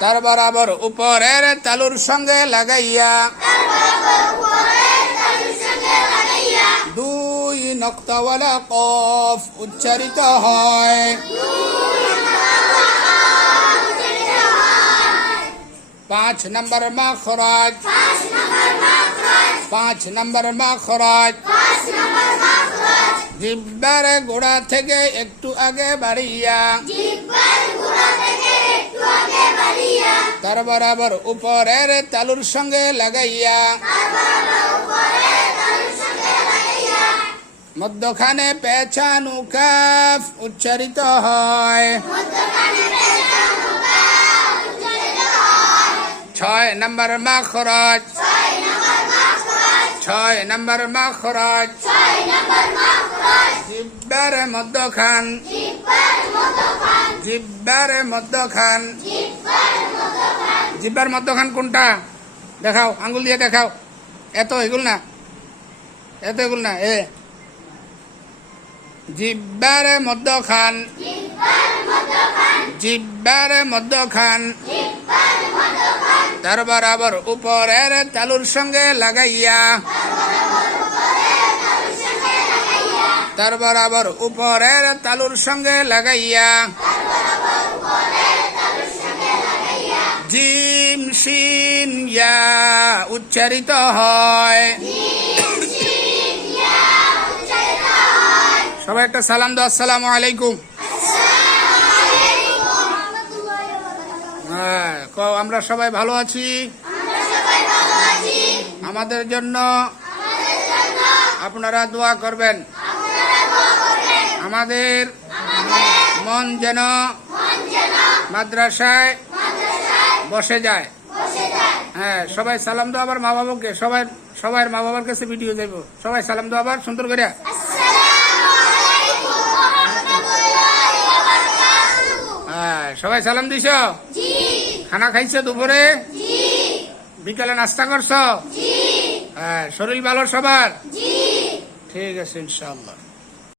তার বরাবর উপরের তালুর সঙ্গে লাগাইয়া 2 নক্তাওয়ালা কফ উচ্চারিত হয়। 5 নম্বর মাখরাজ। 5 নম্বর মাখরাজ জিহ্বার গোড়া থেকে একটু আগে বাড়িয়া তার বরাবর উপরের তালুর সঙ্গে লাগাইয়া মধ্যখানে পেছানো কাফ উচ্চারিত হয়। 6 নম্বর মাখরাজ। 6 নম্বর মাখরাজ জিহ্বার মধ্যখান। জিহ্বার মধ্যখান। জিহ্বার মধ্যখান কোনটা দেখাও, আঙ্গুল দিয়ে দেখাও। এত এগুল না, এত এগুল না, এ জিহ্বার মধ্যখান। জিহ্বার মধ্যখান তার বরাবর উপরের তালুর সঙ্গে লাগাইয়া তার বরাবর উপরের তালুর সঙ্গে লাগাইয়া জিম শিন ইয়া উচ্চারিত হয়। সবাই একটা সালাম দাও, আসসালামু আলাইকুম। হ্যাঁ, আমরা সবাই ভালো আছি। আমাদের জন্য আপনারা দোয়া করবেন। আমাদের মন যেন মাদ্রাসায় বসে যায়। হ্যাঁ, সবাই সালাম দাও আবার মা বাবাকে। সবাই মা বাবার কাছে ভিডিও যাইব। সবাই সালাম দাও আবার সুন্দর করে। হ্যাঁ, সবাই সালাম দিছ? খানা খাইছো দুপুরে? বিকালে নাস্তা করছো? হ্যাঁ, শরীর ভালো সবার? ঠিক আছে ইনশাআল্লাহ।